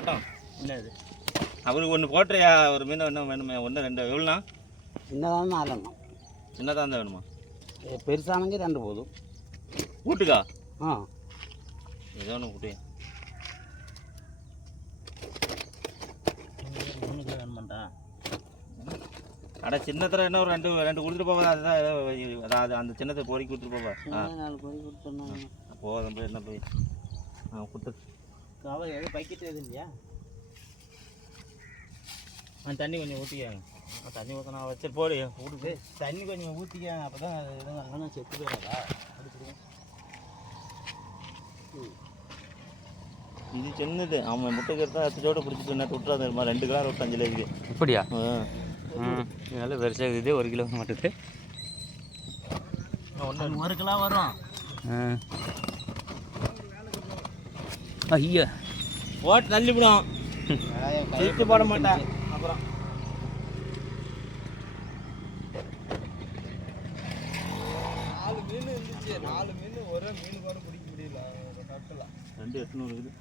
ஆட்டம் என்னது அவருக்கு ஒன்று போட்டுறியா ஒரு மீன் ஒன்று வேணுமே ஒன்று ரெண்டு எவ்வளோண்ணா சின்னதாக 4 எண்ணம் சின்னதாக இருந்தால் வேணுமா பெருசானங்க 2 போதும் வீட்டுக்கா ஆ ஏதோ ஒன்று கூட்டியா ஒன்றுக்கு வேணுமாண்டா அட சின்னத்தில் என்ன ஒரு ரெண்டு கொடுத்துட்டு போவா அதுதான் அதாவது அந்த சின்னத்தை பொறுக்கி கொடுத்துட்டு போவா 4 பொறி கொடுத்தோம் போதும் போய் என்ன போய் கொடுத்து அவள் எதுவும் பைக்கெட்டு எதுவும் இல்லையா தண்ணி கொஞ்சம் ஊற்றிக்காங்க தண்ணி ஊற்றினா வச்சு போடு கொடுத்து தண்ணி கொஞ்சம் ஊற்றிக்காங்க அப்போ தான் அது எதுவும் அங்கே செத்து போயிடாதா அடிச்சுடுவோம் இது சின்னது அவன் முட்டைக்கு எடுத்தால் அத்தோடு பிடிச்சிட்டு நேற்று விட்டுறாது மாதிரி 2 கிலோ விட்டு 5 இருக்குது இப்படியா நல்ல பெருசாக இது 1 கிலோ மாட்டுது ஒன்று 1 கிலோ வரும் ஐயா போட்டு தள்ளிவிடும் திருப்பி போட மாட்டேன் அப்புறம் 4 மீன் இருந்துச்சு 4 மீன் ஒரே மீன் கூட பிடிக்க முடியல 2 800 இருக்குது